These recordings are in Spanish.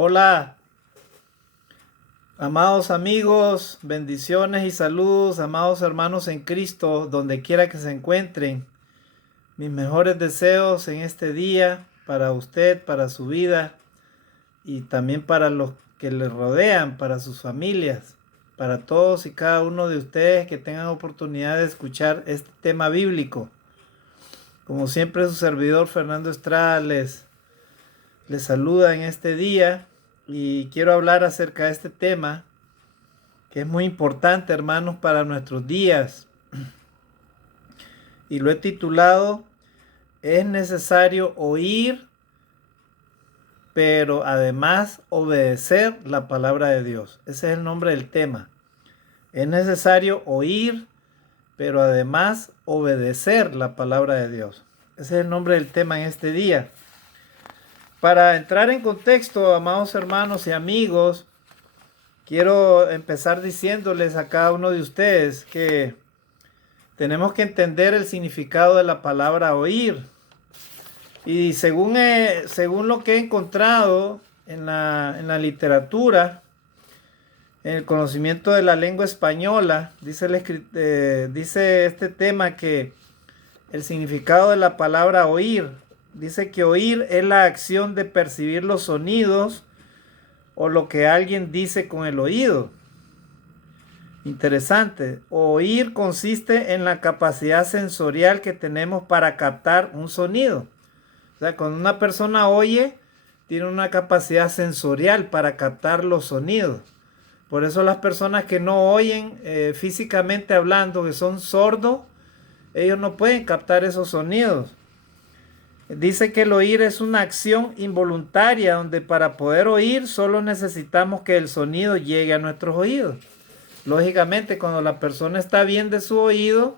Hola, amados amigos, bendiciones y saludos, amados hermanos en Cristo, donde quiera que se encuentren. Mis mejores deseos en este día para usted, para su vida y también para los que le rodean, para sus familias, para todos y cada uno de ustedes que tengan oportunidad de escuchar este tema bíblico. Como siempre, su servidor Fernando Estrada les saluda en este día y quiero hablar acerca de este tema que es muy importante, hermanos, para nuestros días. Y lo he titulado, es necesario oír, pero además obedecer la palabra de Dios. Ese es el nombre del tema. Es necesario oír, pero además obedecer la palabra de Dios. Ese es el nombre del tema en este día. Para entrar en contexto, amados hermanos y amigos, quiero empezar diciéndoles a cada uno de ustedes que tenemos que entender el significado de la palabra oír. Y según lo que he encontrado en la literatura, en el conocimiento de la lengua española, dice este tema que el significado de la palabra oír, dice que oír es la acción de percibir los sonidos o lo que alguien dice con el oído. Interesante. Oír consiste en la capacidad sensorial que tenemos para captar un sonido. O sea, cuando una persona oye, tiene una capacidad sensorial para captar los sonidos. Por eso las personas que no oyen físicamente hablando, que son sordos, ellos no pueden captar esos sonidos. Dice que el oír es una acción involuntaria donde para poder oír solo necesitamos que el sonido llegue a nuestros oídos. Lógicamente, cuando la persona está bien de su oído,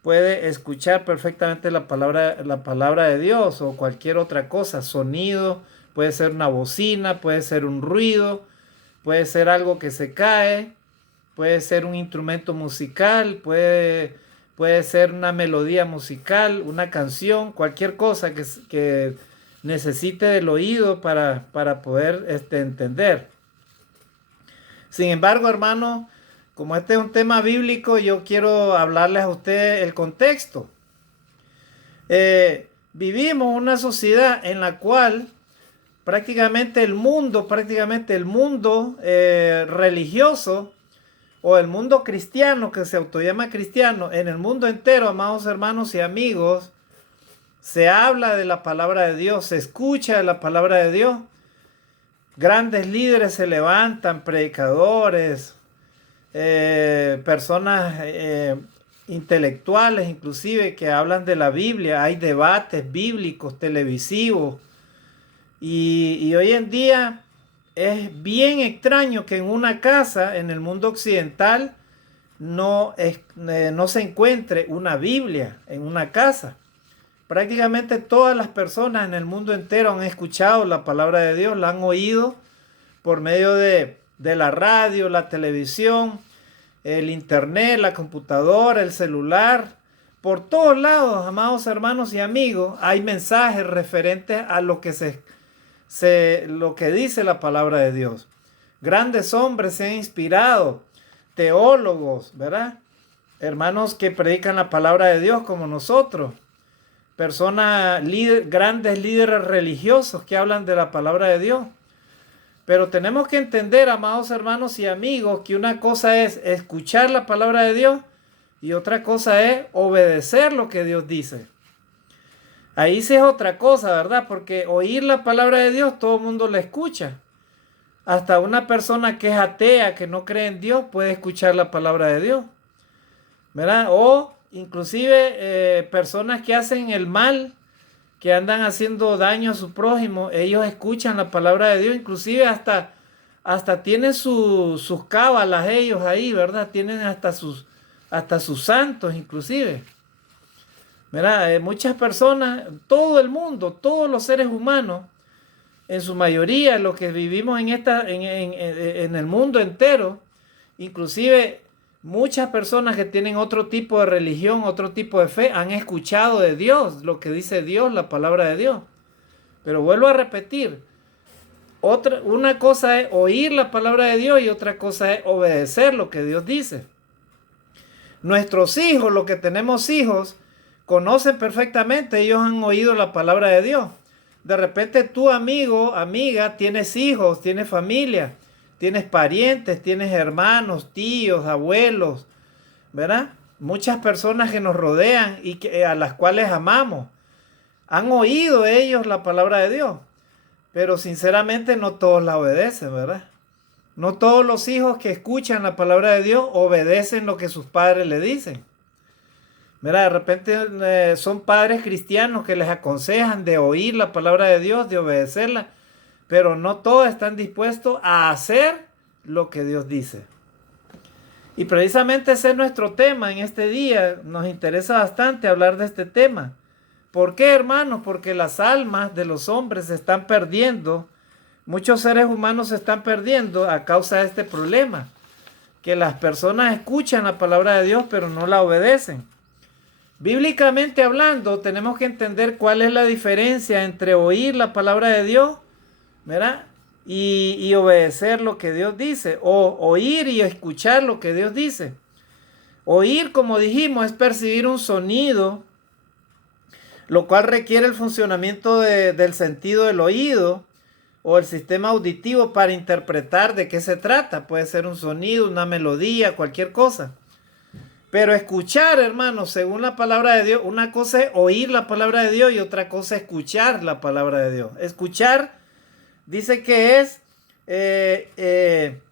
puede escuchar perfectamente la palabra de Dios o cualquier otra cosa, sonido, puede ser una bocina, puede ser un ruido, puede ser algo que se cae, puede ser un instrumento musical, puede ser una melodía musical, una canción, cualquier cosa que necesite del oído para poder entender. Sin embargo, hermano, como este es un tema bíblico, yo quiero hablarles a ustedes el contexto. Vivimos una sociedad en la cual prácticamente el mundo religioso o el mundo cristiano, que se autollama cristiano, en el mundo entero, amados hermanos y amigos, se habla de la palabra de Dios, se escucha de la palabra de Dios. Grandes líderes se levantan, predicadores, personas intelectuales inclusive que hablan de la Biblia. Hay debates bíblicos televisivos y hoy en día es bien extraño que en una casa en el mundo occidental no se encuentre una Biblia en una casa. Prácticamente todas las personas en el mundo entero han escuchado la palabra de Dios, la han oído por medio de la radio, la televisión, el internet, la computadora, el celular. Por todos lados, amados hermanos y amigos, hay mensajes referentes a lo que lo que dice la palabra de Dios. Grandes hombres se han inspirado, teólogos, ¿verdad? Hermanos que predican la palabra de Dios como nosotros. Personas, grandes líderes religiosos que hablan de la palabra de Dios. Pero tenemos que entender, amados hermanos y amigos, que una cosa es escuchar la palabra de Dios y otra cosa es obedecer lo que Dios dice. Ahí sí es otra cosa, ¿verdad? Porque oír la palabra de Dios todo el mundo la escucha. Hasta una persona que es atea, que no cree en Dios, puede escuchar la palabra de Dios, ¿verdad? O inclusive personas que hacen el mal, que andan haciendo daño a su prójimo, ellos escuchan la palabra de Dios, inclusive hasta tienen sus cábalas ellos ahí, ¿verdad? Tienen hasta sus santos inclusive. ¿Verdad? Muchas personas, todo el mundo, todos los seres humanos, en su mayoría, los que vivimos en el mundo entero, inclusive muchas personas que tienen otro tipo de religión, otro tipo de fe, han escuchado de Dios, lo que dice Dios, la palabra de Dios. Pero vuelvo a repetir, Una cosa es oír la palabra de Dios y otra cosa es obedecer lo que Dios dice. Nuestros hijos, los que tenemos hijos, conocen perfectamente, ellos han oído la palabra de Dios. De repente tú, amigo, amiga, tienes hijos, tienes familia, tienes parientes, tienes hermanos, tíos, abuelos, ¿verdad? Muchas personas que nos rodean y a las cuales amamos. Han oído ellos la palabra de Dios, pero sinceramente no todos la obedecen, ¿verdad? No todos los hijos que escuchan la palabra de Dios obedecen lo que sus padres le dicen. Mira, de repente son padres cristianos que les aconsejan de oír la palabra de Dios, de obedecerla, pero no todos están dispuestos a hacer lo que Dios dice. Y precisamente ese es nuestro tema en este día. Nos interesa bastante hablar de este tema. ¿Por qué, hermanos? Porque las almas de los hombres se están perdiendo. Muchos seres humanos se están perdiendo a causa de este problema. Que las personas escuchan la palabra de Dios, pero no la obedecen. Bíblicamente hablando, tenemos que entender cuál es la diferencia entre oír la palabra de Dios, ¿verdad? Y obedecer lo que Dios dice. O oír y escuchar lo que Dios dice. Oír, como dijimos, es percibir un sonido, lo cual requiere el funcionamiento del sentido del oído o el sistema auditivo para interpretar de qué se trata. Puede ser un sonido, una melodía, cualquier cosa. Pero escuchar, hermanos, según la palabra de Dios, una cosa es oír la palabra de Dios y otra cosa es escuchar la palabra de Dios. Escuchar dice que es,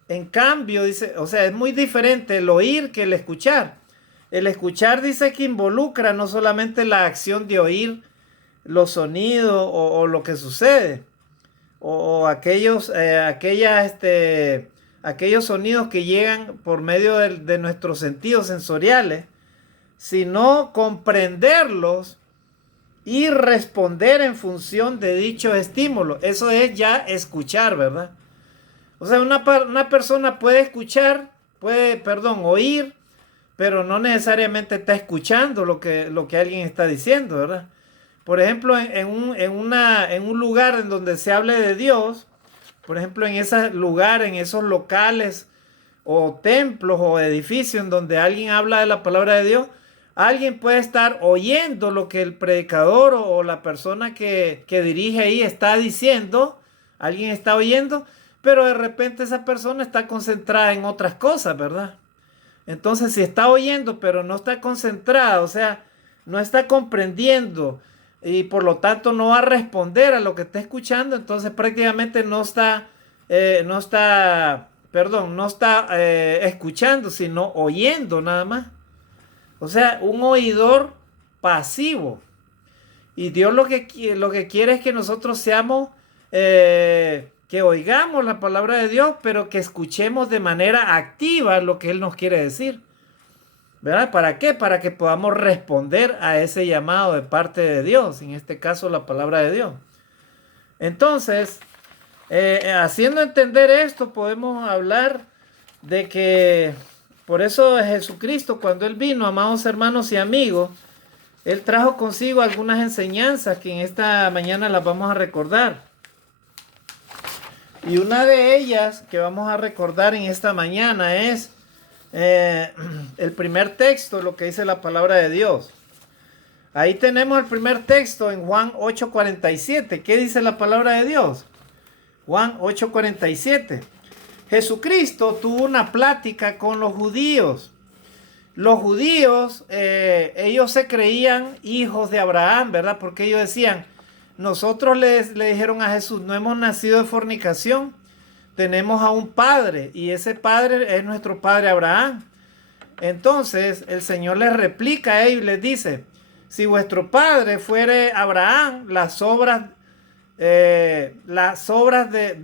en cambio, dice, o sea, es muy diferente el oír que el escuchar. El escuchar dice que involucra no solamente la acción de oír los sonidos o lo que sucede, o aquellos sonidos que llegan por medio de nuestros sentidos sensoriales, sino comprenderlos y responder en función de dichos estímulos. Eso es ya escuchar, ¿verdad? O sea, una persona puede escuchar, oír, pero no necesariamente está escuchando lo que alguien está diciendo, ¿verdad? Por ejemplo, en un lugar en donde se hable de Dios, por ejemplo, en ese lugar, en esos locales o templos o edificios en donde alguien habla de la palabra de Dios, alguien puede estar oyendo lo que el predicador o la persona que dirige ahí está diciendo, alguien está oyendo, pero de repente esa persona está concentrada en otras cosas, ¿verdad? Entonces, si está oyendo, pero no está concentrada, o sea, no está comprendiendo y por lo tanto no va a responder a lo que está escuchando, entonces prácticamente no está escuchando, sino oyendo nada más. O sea, un oidor pasivo. Y Dios lo que quiere es que nosotros seamos, que oigamos la palabra de Dios, pero que escuchemos de manera activa lo que Él nos quiere decir. ¿Verdad? ¿Para qué? Para que podamos responder a ese llamado de parte de Dios, en este caso la palabra de Dios. Entonces, haciendo entender esto, podemos hablar de que por eso Jesucristo, cuando Él vino, amados hermanos y amigos, Él trajo consigo algunas enseñanzas que en esta mañana las vamos a recordar. Y una de ellas que vamos a recordar en esta mañana es el primer texto, lo que dice la palabra de Dios. Ahí tenemos el primer texto en Juan 8:47. ¿Qué dice la palabra de Dios? Juan 8:47. Jesucristo tuvo una plática con los judíos. Los judíos, ellos se creían hijos de Abraham, ¿verdad? Porque ellos decían, nosotros le dijeron a Jesús, no hemos nacido de fornicación, tenemos a un padre y ese padre es nuestro padre Abraham. Entonces el Señor les replica a ellos y les dice, si vuestro padre fuere Abraham, las obras de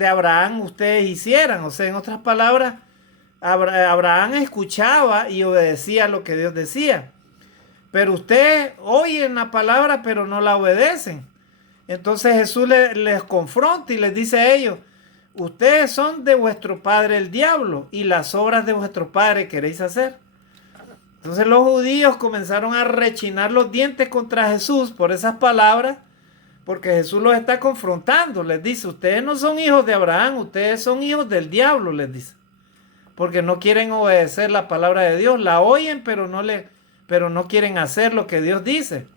Abraham ustedes hicieran. O sea, en otras palabras, Abraham escuchaba y obedecía lo que Dios decía. Pero ustedes oyen la palabra, pero no la obedecen. Entonces Jesús les confronta y les dice a ellos, ustedes son de vuestro padre el diablo y las obras de vuestro padre queréis hacer. Entonces los judíos comenzaron a rechinar los dientes contra Jesús por esas palabras, porque Jesús los está confrontando. Les dice, ustedes no son hijos de Abraham, ustedes son hijos del diablo, les dice. Porque no quieren obedecer la palabra de Dios. La oyen, pero no quieren hacer lo que Dios dice.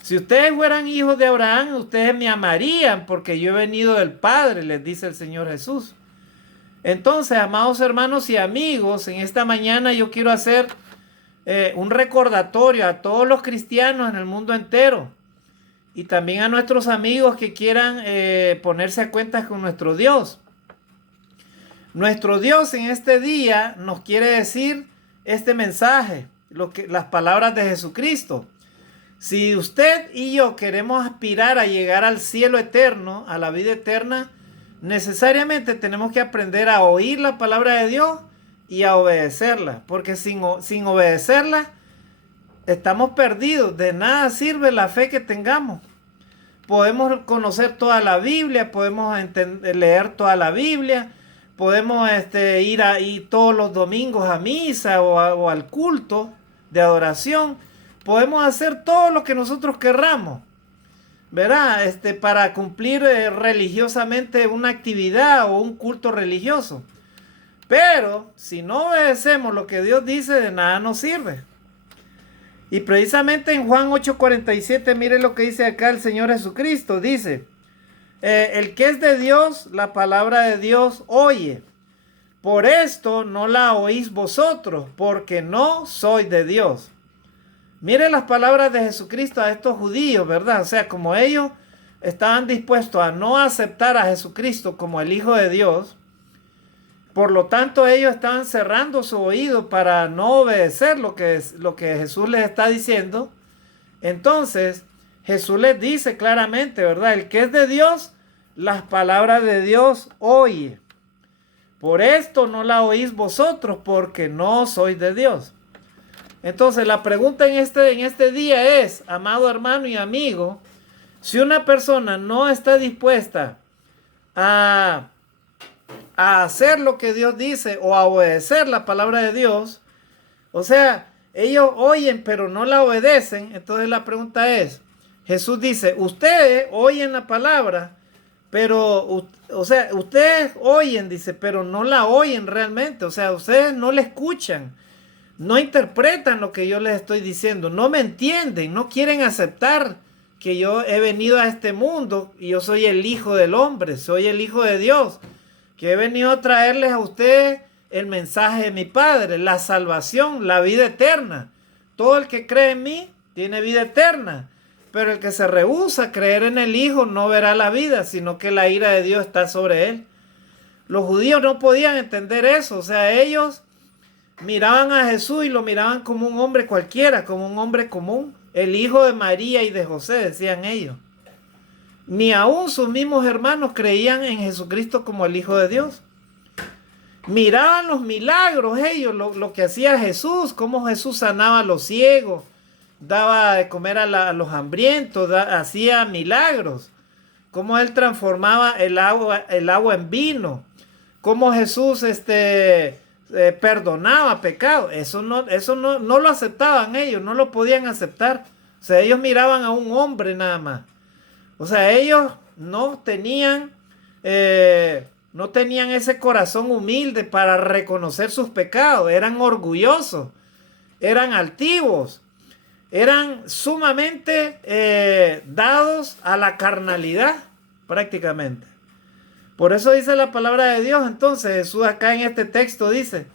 Si ustedes fueran hijos de Abraham, ustedes me amarían, porque yo he venido del Padre, les dice el Señor Jesús. Entonces, amados hermanos y amigos, en esta mañana yo quiero hacer un recordatorio a todos los cristianos en el mundo entero y también a nuestros amigos que quieran ponerse a cuentas con nuestro Dios. Nuestro Dios en este día nos quiere decir este mensaje, las palabras de Jesucristo. Si usted y yo queremos aspirar a llegar al cielo eterno, a la vida eterna, necesariamente tenemos que aprender a oír la palabra de Dios y a obedecerla, porque sin obedecerla estamos perdidos. De nada sirve la fe que tengamos. Podemos conocer toda la Biblia, podemos leer toda la Biblia, podemos ir todos los domingos a misa o al culto de adoración. Podemos hacer todo lo que nosotros querramos, ¿verdad? Para cumplir religiosamente una actividad o un culto religioso. Pero si no obedecemos lo que Dios dice, de nada nos sirve. Y precisamente en Juan 8:47, mire lo que dice acá el Señor Jesucristo. Dice, el que es de Dios, la palabra de Dios oye. Por esto no la oís vosotros, porque no soy de Dios. Mire las palabras de Jesucristo a estos judíos, ¿verdad? O sea, como ellos estaban dispuestos a no aceptar a Jesucristo como el Hijo de Dios, por lo tanto ellos estaban cerrando su oído para no obedecer lo que Jesús les está diciendo. Entonces Jesús les dice claramente, ¿verdad? El que es de Dios, las palabras de Dios oye. Por esto no la oís vosotros, porque no sois de Dios. Entonces la pregunta en este día es, amado hermano y amigo, si una persona no está dispuesta a hacer lo que Dios dice o a obedecer la palabra de Dios, o sea, ellos oyen pero no la obedecen, entonces la pregunta es, Jesús dice, ustedes oyen la palabra, pero, o sea, ustedes oyen, dice, pero no la oyen realmente, o sea, ustedes no la escuchan. No interpretan lo que yo les estoy diciendo, no me entienden, no quieren aceptar que yo he venido a este mundo y yo soy el Hijo del Hombre, soy el Hijo de Dios, que he venido a traerles a ustedes el mensaje de mi Padre, la salvación, la vida eterna. Todo el que cree en mí tiene vida eterna, pero el que se rehúsa a creer en el Hijo no verá la vida, sino que la ira de Dios está sobre él. Los judíos no podían entender eso, o sea, ellos miraban a Jesús y lo miraban como un hombre cualquiera, como un hombre común, el hijo de María y de José, decían ellos. Ni aún sus mismos hermanos creían en Jesucristo como el Hijo de Dios. Miraban los milagros ellos, lo que hacía Jesús, cómo Jesús sanaba a los ciegos, daba de comer a los hambrientos, hacía milagros, cómo él transformaba el agua en vino, cómo Jesús perdonaba pecado. Eso no lo aceptaban ellos, no lo podían aceptar. O sea, ellos miraban a un hombre nada más. O sea, ellos no tenían ese corazón humilde para reconocer sus pecados. Eran orgullosos, eran altivos, eran sumamente dados a la carnalidad prácticamente. Por eso dice la palabra de Dios. Entonces Jesús acá en este texto dice,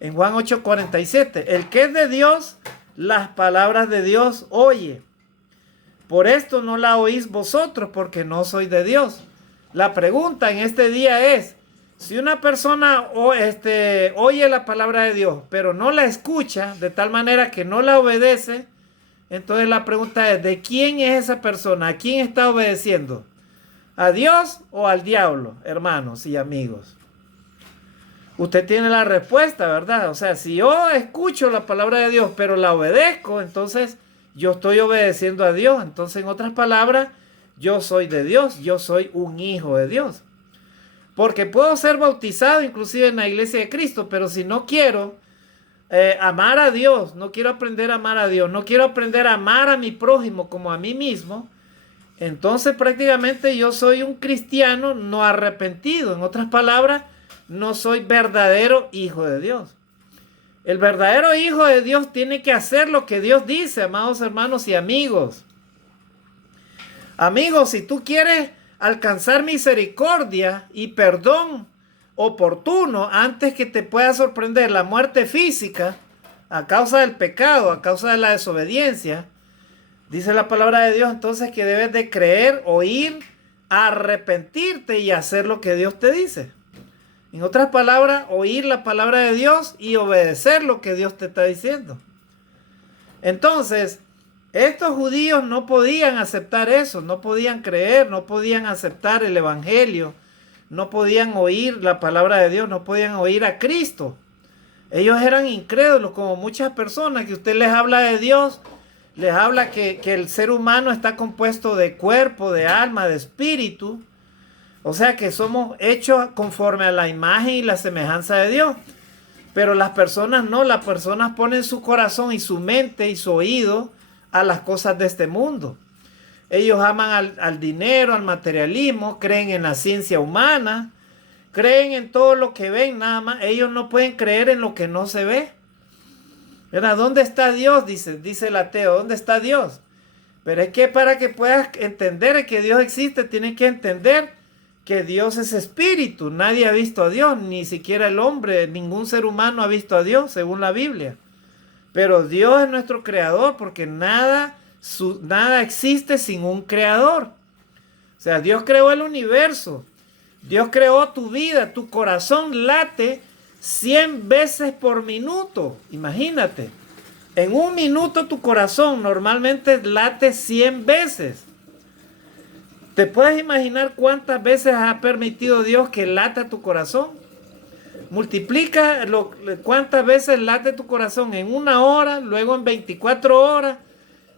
en Juan 8:47, el que es de Dios, las palabras de Dios oye. Por esto no la oís vosotros, porque no sois de Dios. La pregunta en este día es, si una persona oye la palabra de Dios, pero no la escucha, de tal manera que no la obedece, entonces la pregunta es, ¿de quién es esa persona? ¿A quién está obedeciendo? ¿A Dios o al diablo, hermanos y amigos? Usted tiene la respuesta, ¿verdad? O sea, si yo escucho la palabra de Dios, pero la obedezco, entonces yo estoy obedeciendo a Dios. Entonces, en otras palabras, yo soy de Dios, yo soy un hijo de Dios. Porque puedo ser bautizado inclusive en la iglesia de Cristo, pero si no quiero amar a Dios, no quiero aprender a amar a Dios, no quiero aprender a amar a mi prójimo como a mí mismo, entonces prácticamente yo soy un cristiano no arrepentido. En otras palabras, no soy verdadero hijo de Dios. El verdadero hijo de Dios tiene que hacer lo que Dios dice, amados hermanos y amigos. Amigos, si tú quieres alcanzar misericordia y perdón oportuno antes que te pueda sorprender la muerte física a causa del pecado, a causa de la desobediencia, dice la palabra de Dios entonces que debes de creer, oír, arrepentirte y hacer lo que Dios te dice. En otras palabras, oír la palabra de Dios y obedecer lo que Dios te está diciendo. Entonces, estos judíos no podían aceptar eso, no podían creer, no podían aceptar el evangelio, no podían oír la palabra de Dios, no podían oír a Cristo. Ellos eran incrédulos, como muchas personas que usted les habla de Dios, les habla que el ser humano está compuesto de cuerpo, de alma, de espíritu. O sea que somos hechos conforme a la imagen y la semejanza de Dios. Pero las personas no, las personas ponen su corazón y su mente y su oído a las cosas de este mundo. Ellos aman al dinero, al materialismo, creen en la ciencia humana, creen en todo lo que ven, nada más. Ellos no pueden creer en lo que no se ve. ¿Verdad? ¿Dónde está Dios? Dice el ateo, ¿dónde está Dios? Pero es que para que puedas entender que Dios existe, tienes que entender que Dios es espíritu. Nadie ha visto a Dios, ni siquiera el hombre, ningún ser humano ha visto a Dios, según la Biblia. Pero Dios es nuestro creador, porque nada existe sin un creador. O sea, Dios creó el universo. Dios creó tu vida, tu corazón late 100 veces por minuto. Imagínate, en un minuto tu corazón normalmente late 100 veces. ¿Te puedes imaginar cuántas veces ha permitido Dios que lata tu corazón? Multiplica cuántas veces late tu corazón en una hora, luego en 24 horas,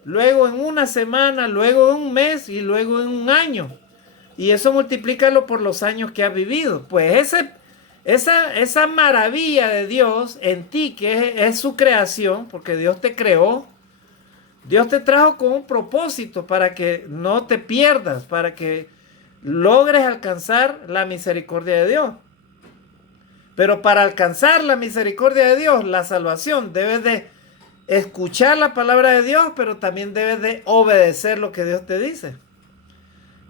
luego en una semana, luego en un mes y luego en un año. Y eso multiplícalo por los años que has vivido. Pues esa maravilla de Dios en ti, que es su creación, porque Dios te creó, Dios te trajo con un propósito para que no te pierdas, para que logres alcanzar la misericordia de Dios. Pero para alcanzar la misericordia de Dios, la salvación, debes de escuchar la palabra de Dios, pero también debes de obedecer lo que Dios te dice.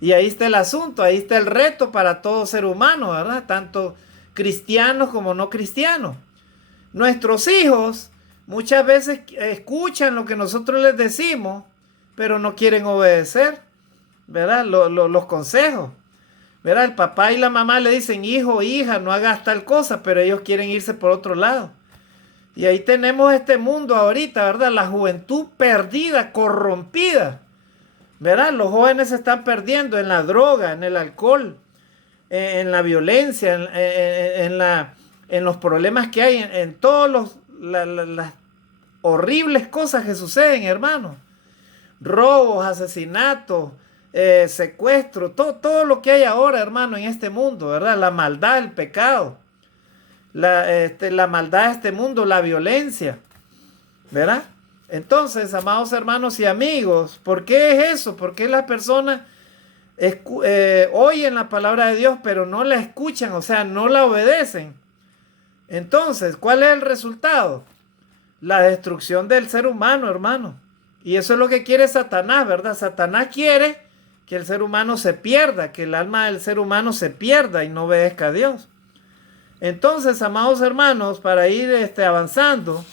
Y ahí está el asunto, ahí está el reto para todo ser humano, ¿verdad? Tanto cristianos como no cristianos. Nuestros hijos muchas veces escuchan lo que nosotros les decimos, pero no quieren obedecer, ¿verdad? Los consejos. ¿Verdad? El papá y la mamá le dicen, hijo, hija, no hagas tal cosa, pero ellos quieren irse por otro lado. Y ahí tenemos este mundo ahorita, ¿verdad? La juventud perdida, corrompida. ¿Verdad? Los jóvenes se están perdiendo en la droga, en el alcohol, en la violencia, en los problemas que hay, en todas las horribles cosas que suceden, hermano. Robos, asesinatos, secuestro, todo lo que hay ahora, hermano, en este mundo, ¿verdad? La maldad, el pecado, la maldad de este mundo, la violencia, ¿verdad? Entonces, amados hermanos y amigos, ¿por qué es eso? ¿Por qué las personas oyen la palabra de Dios, pero no la escuchan, o sea, no la obedecen? Entonces, ¿cuál es el resultado? La destrucción del ser humano, hermano. Y eso es lo que quiere Satanás, ¿verdad? Satanás quiere que el ser humano se pierda, que el alma del ser humano se pierda y no obedezca a Dios. Entonces, amados hermanos, para ir avanzando,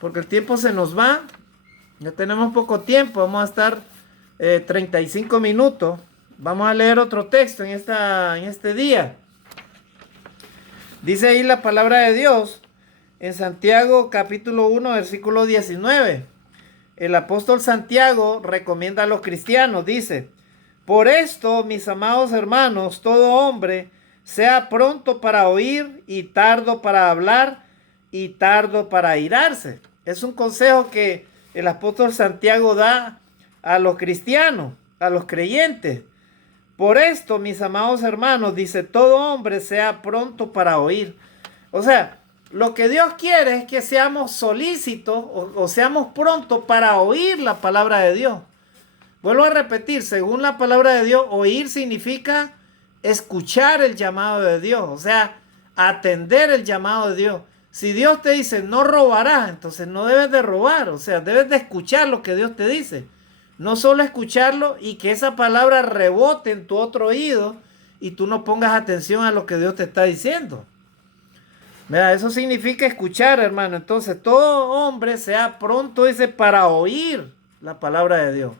porque el tiempo se nos va, ya tenemos poco tiempo, vamos a estar 35 minutos. Vamos a leer otro texto en este día. Dice ahí la palabra de Dios en Santiago capítulo 1, versículo 19. El apóstol Santiago recomienda a los cristianos, dice: por esto, mis amados hermanos, todo hombre sea pronto para oír y tardo para hablar y tardo para airarse. Es un consejo que el apóstol Santiago da a los cristianos, a los creyentes. Por esto, mis amados hermanos, dice, todo hombre sea pronto para oír. O sea, lo que Dios quiere es que seamos solícitos o seamos prontos para oír la palabra de Dios. Vuelvo a repetir, según la palabra de Dios, oír significa escuchar el llamado de Dios, o sea, atender el llamado de Dios. Si Dios te dice no robarás, entonces no debes de robar, o sea, debes de escuchar lo que Dios te dice. No solo escucharlo y que esa palabra rebote en tu otro oído y tú no pongas atención a lo que Dios te está diciendo. Mira, eso significa escuchar, hermano. Entonces, todo hombre sea pronto, dice, para oír la palabra de Dios.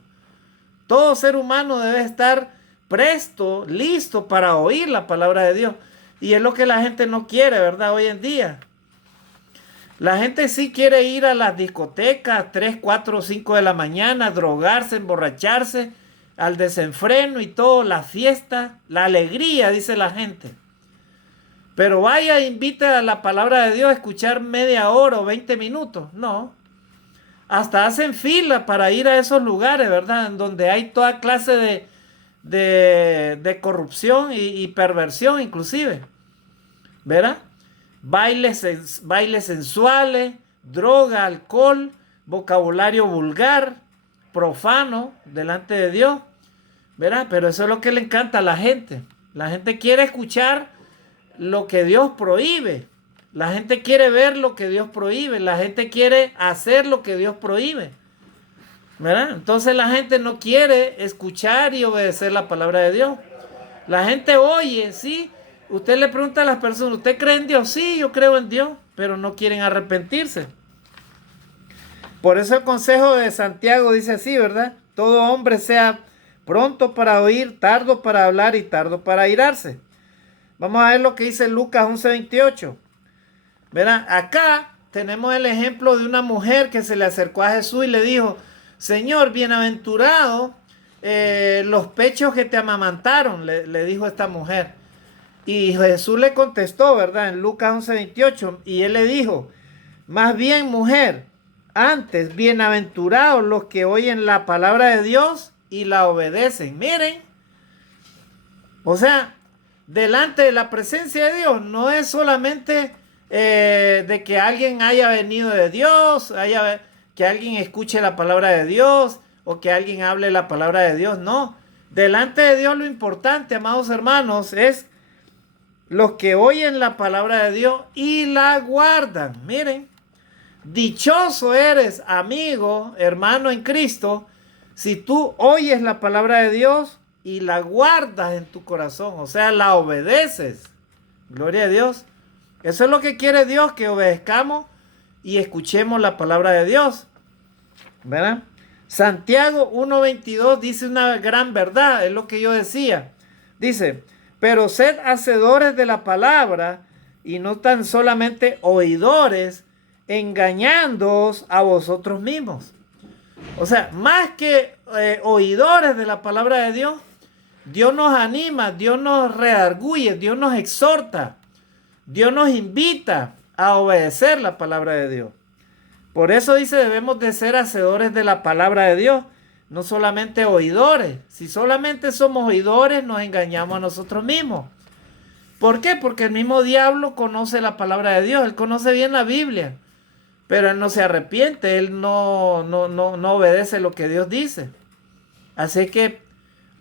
Todo ser humano debe estar presto, listo para oír la palabra de Dios. Y es lo que la gente no quiere, ¿verdad? Hoy en día. La gente sí quiere ir a las discotecas 3, 4, 5 de la mañana, drogarse, emborracharse, al desenfreno y todo, la fiesta, la alegría, dice la gente. Pero vaya, invite a la palabra de Dios a escuchar media hora o 20 minutos. No. Hasta hacen fila para ir a esos lugares, ¿verdad? En donde hay toda clase de corrupción y perversión inclusive. ¿Verdad? Bailes sensuales, droga, alcohol, vocabulario vulgar, profano delante de Dios. ¿Verdad? Pero eso es lo que le encanta a la gente. La gente quiere escuchar lo que Dios prohíbe. La gente quiere ver lo que Dios prohíbe. La gente quiere hacer lo que Dios prohíbe. ¿Verdad? Entonces la gente no quiere escuchar y obedecer la palabra de Dios. La gente oye, sí. Usted le pregunta a las personas, ¿usted cree en Dios? Sí, yo creo en Dios, pero no quieren arrepentirse. Por eso el consejo de Santiago dice así, ¿verdad? Todo hombre sea pronto para oír, tardo para hablar y tardo para airarse. Vamos a ver lo que dice Lucas 11:28. Verán, acá tenemos el ejemplo de una mujer que se le acercó a Jesús y le dijo, Señor, bienaventurado los pechos que te amamantaron, le dijo esta mujer. Y Jesús le contestó, ¿verdad? En Lucas 11:28, y él le dijo, más bien, mujer, antes, bienaventurados los que oyen la palabra de Dios y la obedecen. Miren, o sea, delante de la presencia de Dios no es solamente de que alguien haya venido de Dios, que alguien escuche la palabra de Dios o que alguien hable la palabra de Dios. No, delante de Dios lo importante, amados hermanos, es los que oyen la palabra de Dios y la guardan. Miren, dichoso eres, amigo, hermano en Cristo, si tú oyes la palabra de Dios y la guardas en tu corazón, o sea, la obedeces. Gloria a Dios. Eso es lo que quiere Dios, que obedezcamos y escuchemos la palabra de Dios. ¿Verdad? Santiago 1:22 dice una gran verdad, es lo que yo decía. Dice, pero sed hacedores de la palabra y no tan solamente oidores, engañándoos a vosotros mismos. O sea, más que oidores de la palabra de Dios, Dios nos anima, Dios nos redarguye, Dios nos exhorta, Dios nos invita a obedecer la palabra de Dios. Por eso dice, debemos de ser hacedores de la palabra de Dios, no solamente oidores. Si solamente somos oidores, nos engañamos a nosotros mismos. ¿Por qué? Porque el mismo diablo conoce la palabra de Dios, él conoce bien la Biblia, pero él no se arrepiente, él no obedece lo que Dios dice. Así que,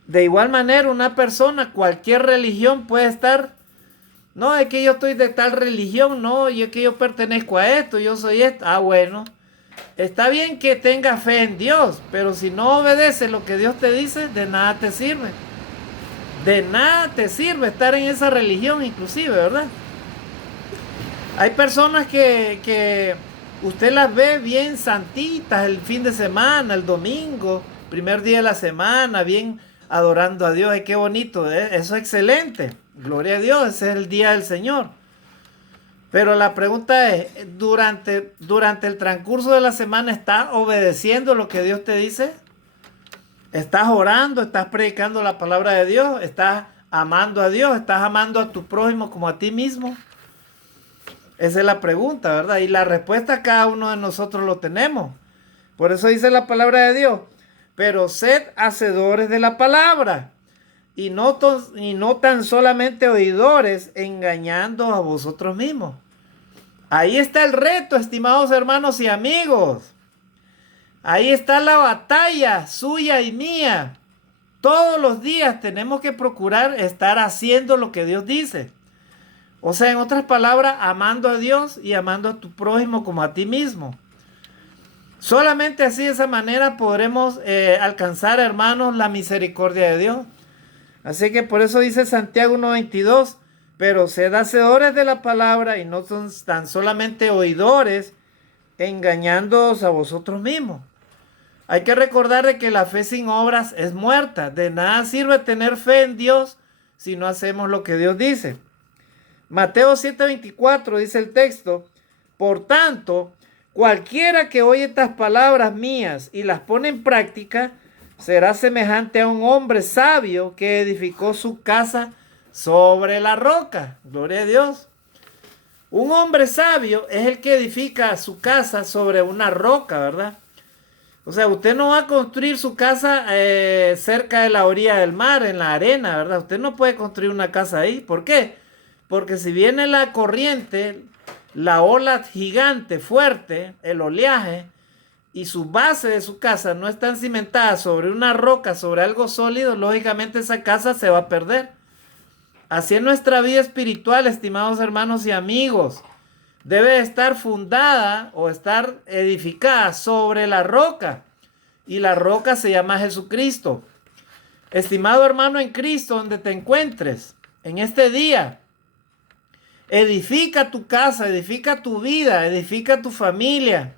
de igual manera, una persona, cualquier religión puede estar, no, es que yo estoy de tal religión, no, y es que yo pertenezco a esto, yo soy esto. Ah, bueno, está bien que tengas fe en Dios, pero si no obedeces lo que Dios te dice, de nada te sirve. De nada te sirve estar en esa religión inclusive, ¿verdad? Hay personas que usted las ve bien santitas el fin de semana, el domingo, primer día de la semana, bien adorando a Dios. Ay, qué bonito, eso es excelente. Gloria a Dios, ese es el día del Señor. Pero la pregunta es, durante el transcurso de la semana, ¿estás obedeciendo lo que Dios te dice? ¿Estás orando? ¿Estás predicando la palabra de Dios? ¿Estás amando a Dios? ¿Estás amando a tu prójimo como a ti mismo? Esa es la pregunta, ¿verdad? Y la respuesta cada uno de nosotros lo tenemos. Por eso dice la palabra de Dios. Pero sed hacedores de la palabra y no tan solamente oidores, engañando a vosotros mismos. Ahí está el reto, estimados hermanos y amigos. Ahí está la batalla suya y mía. Todos los días tenemos que procurar estar haciendo lo que Dios dice. O sea, en otras palabras, amando a Dios y amando a tu prójimo como a ti mismo. Solamente así, de esa manera, podremos alcanzar, hermanos, la misericordia de Dios. Así que por eso dice Santiago 1:22, pero sed hacedores de la palabra y no son tan solamente oidores, engañándoos a vosotros mismos. Hay que recordar de que la fe sin obras es muerta. De nada sirve tener fe en Dios si no hacemos lo que Dios dice. Mateo 7:24 dice el texto, por tanto, cualquiera que oye estas palabras mías y las pone en práctica, será semejante a un hombre sabio que edificó su casa sobre la roca. Gloria a Dios. Un hombre sabio es el que edifica su casa sobre una roca, ¿verdad? O sea, usted no va a construir su casa cerca de la orilla del mar, en la arena, ¿verdad? Usted no puede construir una casa ahí. ¿Por qué? Porque si viene la corriente, la ola gigante, fuerte, el oleaje, y su base de su casa no están cimentadas sobre una roca, sobre algo sólido, lógicamente esa casa se va a perder. Así es nuestra vida espiritual, estimados hermanos y amigos. Debe estar fundada o estar edificada sobre la roca. Y la roca se llama Jesucristo. Estimado hermano en Cristo, donde te encuentres, en este día, edifica tu casa, edifica tu vida, edifica tu familia,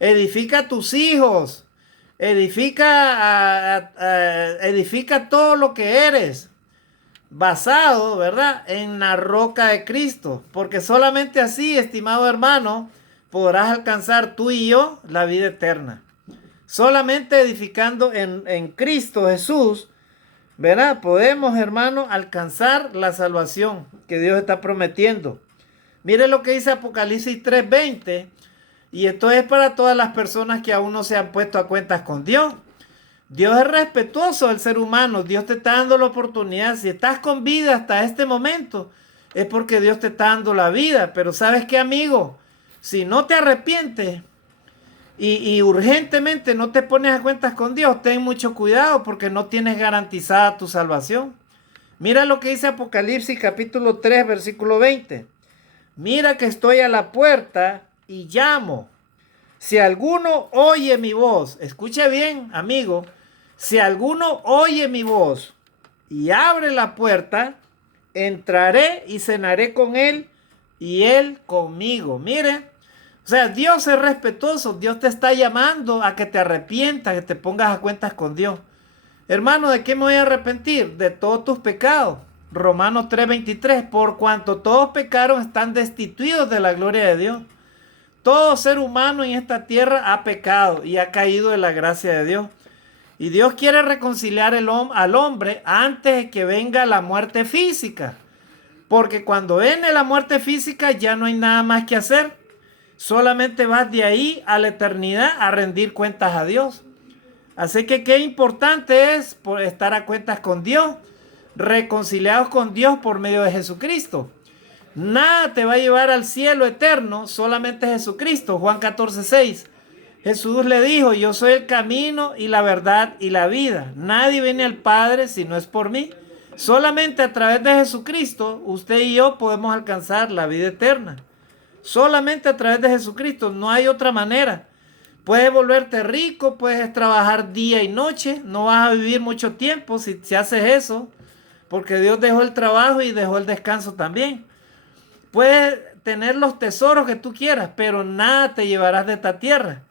edifica tus hijos, edifica todo lo que eres, basado, ¿verdad?, en la roca de Cristo. Porque solamente así, estimado hermano, podrás alcanzar tú y yo la vida eterna. Solamente edificando en Cristo Jesús, ¿verdad?, podemos, hermano, alcanzar la salvación que Dios está prometiendo. Mire lo que dice Apocalipsis 3:20. Y esto es para todas las personas que aún no se han puesto a cuentas con Dios. Dios es respetuoso del ser humano. Dios te está dando la oportunidad. Si estás con vida hasta este momento, es porque Dios te está dando la vida. Pero ¿sabes qué, amigo? Si no te arrepientes y urgentemente no te pones a cuentas con Dios, ten mucho cuidado porque no tienes garantizada tu salvación. Mira lo que dice Apocalipsis capítulo 3, versículo 20. Mira que estoy a la puerta y llamo. Si alguno oye mi voz, escuche bien, amigo, si alguno oye mi voz y abre la puerta, entraré y cenaré con él y él conmigo. Mire, o sea, Dios es respetuoso. Dios te está llamando a que te arrepientas, que te pongas a cuentas con Dios. Hermano, ¿de qué me voy a arrepentir? De todos tus pecados. Romanos 3:23, por cuanto todos pecaron, están destituidos de la gloria de Dios. Todo ser humano en esta tierra ha pecado y ha caído de la gracia de Dios. Y Dios quiere reconciliar al hombre antes de que venga la muerte física. Porque cuando viene la muerte física ya no hay nada más que hacer. Solamente vas de ahí a la eternidad a rendir cuentas a Dios. Así que qué importante es por estar a cuentas con Dios, reconciliados con Dios por medio de Jesucristo. Nada te va a llevar al cielo eterno, solamente Jesucristo. Juan 14:6. Jesús le dijo, yo soy el camino y la verdad y la vida. Nadie viene al Padre si no es por mí. Solamente a través de Jesucristo, usted y yo podemos alcanzar la vida eterna. Solamente a través de Jesucristo, no hay otra manera. Puedes volverte rico, puedes trabajar día y noche, no vas a vivir mucho tiempo si haces eso, porque Dios dejó el trabajo y dejó el descanso también. Puedes tener los tesoros que tú quieras, pero nada te llevarás de esta tierra.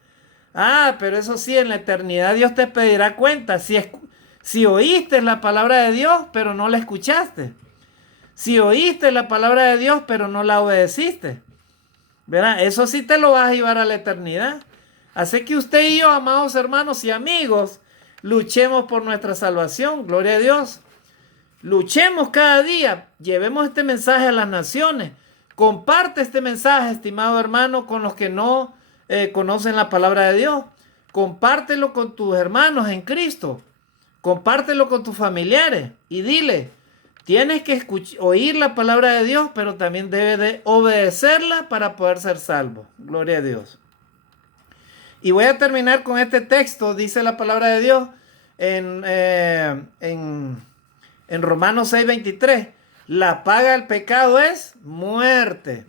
Ah, pero eso sí, en la eternidad Dios te pedirá cuenta. Si oíste la palabra de Dios, pero no la escuchaste. Si oíste la palabra de Dios, pero no la obedeciste. ¿Verdad? Eso sí te lo vas a llevar a la eternidad. Así que usted y yo, amados hermanos y amigos, luchemos por nuestra salvación. Gloria a Dios. Luchemos cada día. Llevemos este mensaje a las naciones. Comparte este mensaje, estimado hermano, con los que no conocen la palabra de Dios. Compártelo con tus hermanos en Cristo. Compártelo con tus familiares y dile, tienes que oír la palabra de Dios, pero también debes de obedecerla para poder ser salvo. Gloria a Dios. Y voy a terminar con este texto, dice la palabra de Dios en Romanos 6:23. La paga del pecado es muerte,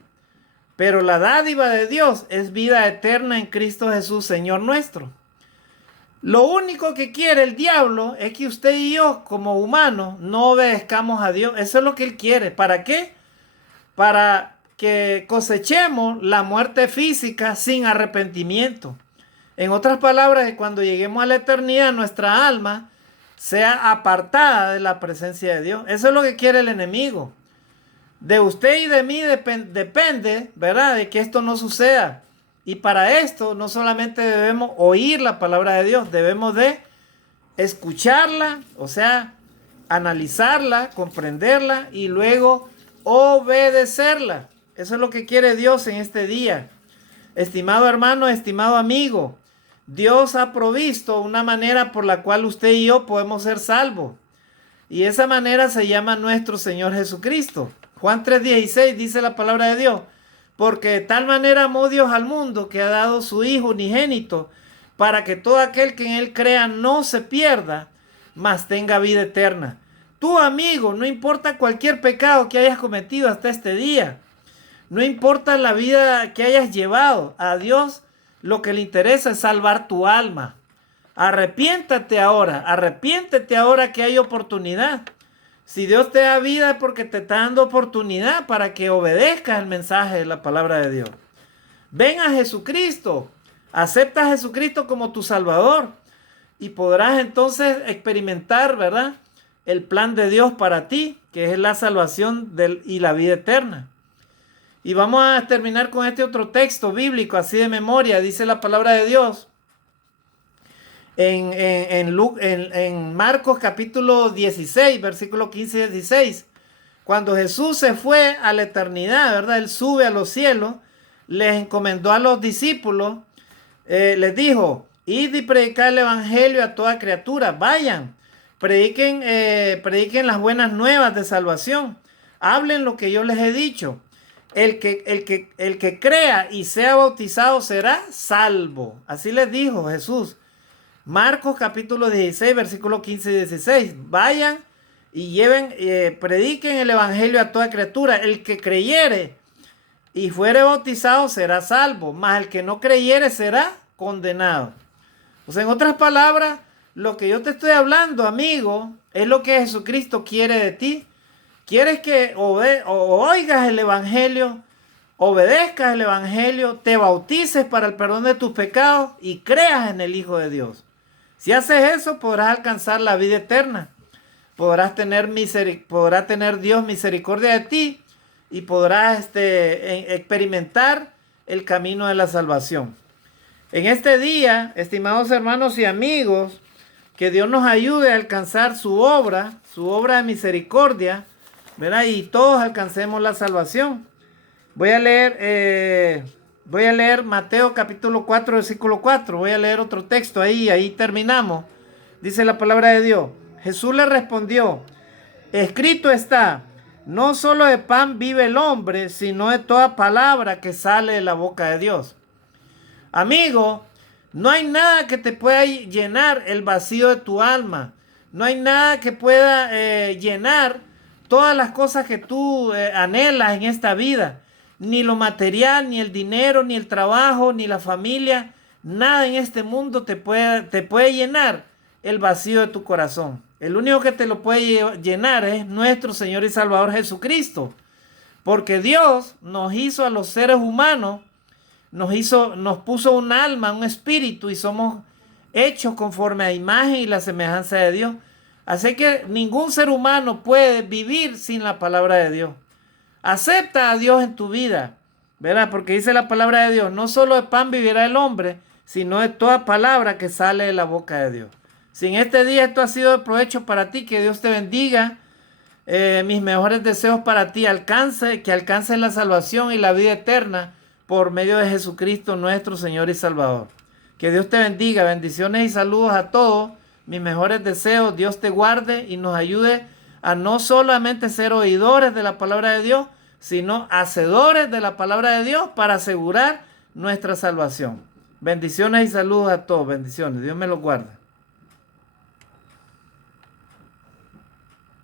pero la dádiva de Dios es vida eterna en Cristo Jesús, Señor nuestro. Lo único que quiere el diablo es que usted y yo, como humanos, no obedezcamos a Dios. Eso es lo que él quiere. ¿Para qué? Para que cosechemos la muerte física sin arrepentimiento. En otras palabras, que cuando lleguemos a la eternidad, nuestra alma sea apartada de la presencia de Dios. Eso es lo que quiere el enemigo. De usted y de mí depende, ¿verdad?, de que esto no suceda. Y para esto no solamente debemos oír la palabra de Dios, debemos de escucharla, o sea, analizarla, comprenderla y luego obedecerla. Eso es lo que quiere Dios en este día. Estimado hermano, estimado amigo, Dios ha provisto una manera por la cual usted y yo podemos ser salvos. Y esa manera se llama nuestro Señor Jesucristo. Juan 3:16 dice la palabra de Dios: porque de tal manera amó Dios al mundo que ha dado su Hijo unigénito, para que todo aquel que en él crea no se pierda, mas tenga vida eterna. Tú, amigo, no importa cualquier pecado que hayas cometido hasta este día, no importa la vida que hayas llevado, a Dios lo que le interesa es salvar tu alma. Arrepiéntete ahora que hay oportunidad. Si Dios te da vida es porque te está dando oportunidad para que obedezcas el mensaje de la palabra de Dios. Ven a Jesucristo, acepta a Jesucristo como tu Salvador y podrás entonces experimentar, ¿verdad?, el plan de Dios para ti, que es la salvación y la vida eterna. Y vamos a terminar con este otro texto bíblico, así de memoria. Dice la palabra de Dios en Marcos capítulo 16, versículo 15 y 16. Cuando Jesús se fue a la eternidad, ¿verdad?, Él sube a los cielos, les encomendó a los discípulos, les dijo: id y predicar el evangelio a toda criatura. Vayan, prediquen las buenas nuevas de salvación. Hablen lo que yo les he dicho. El que crea y sea bautizado será salvo. Así les dijo Jesús. Marcos capítulo 16, versículo 15 y 16. Vayan y prediquen el evangelio a toda criatura. El que creyere y fuere bautizado será salvo, mas el que no creyere será condenado. O sea, en otras palabras, lo que yo te estoy hablando, amigo, es lo que Jesucristo quiere de ti. Quieres que oigas el evangelio, obedezcas el evangelio, te bautices para el perdón de tus pecados y creas en el Hijo de Dios. Si haces eso, podrás alcanzar la vida eterna. Podrá tener Dios misericordia de ti y podrás experimentar el camino de la salvación. En este día, estimados hermanos y amigos, que Dios nos ayude a alcanzar su obra de misericordia, ¿verdad?, y todos alcancemos la salvación. Voy a leer Mateo capítulo 4, versículo 4. Voy a leer otro texto ahí terminamos. Dice la palabra de Dios: Jesús le respondió: escrito está, no solo de pan vive el hombre, sino de toda palabra que sale de la boca de Dios. Amigo, no hay nada que te pueda llenar el vacío de tu alma. No hay nada que pueda llenar todas las cosas que tú anhelas en esta vida. Ni lo material, ni el dinero, ni el trabajo, ni la familia. Nada en este mundo te puede llenar el vacío de tu corazón. El único que te lo puede llenar es nuestro Señor y Salvador Jesucristo. Porque Dios nos hizo a los seres humanos, nos puso un alma, un espíritu, y somos hechos conforme a imagen y la semejanza de Dios. Así que ningún ser humano puede vivir sin la palabra de Dios. Acepta a Dios en tu vida, ¿verdad? Porque dice la palabra de Dios: no solo de pan vivirá el hombre, sino de toda palabra que sale de la boca de Dios. Si en este día esto ha sido de provecho para ti, que Dios te bendiga. Mis mejores deseos para ti, que alcances la salvación y la vida eterna por medio de Jesucristo nuestro Señor y Salvador. Que Dios te bendiga. Bendiciones y saludos a todos. Mis mejores deseos. Dios te guarde y nos ayude a no solamente ser oidores de la palabra de Dios, sino hacedores de la palabra de Dios para asegurar nuestra salvación. Bendiciones y saludos a todos. Bendiciones. Dios me los guarde.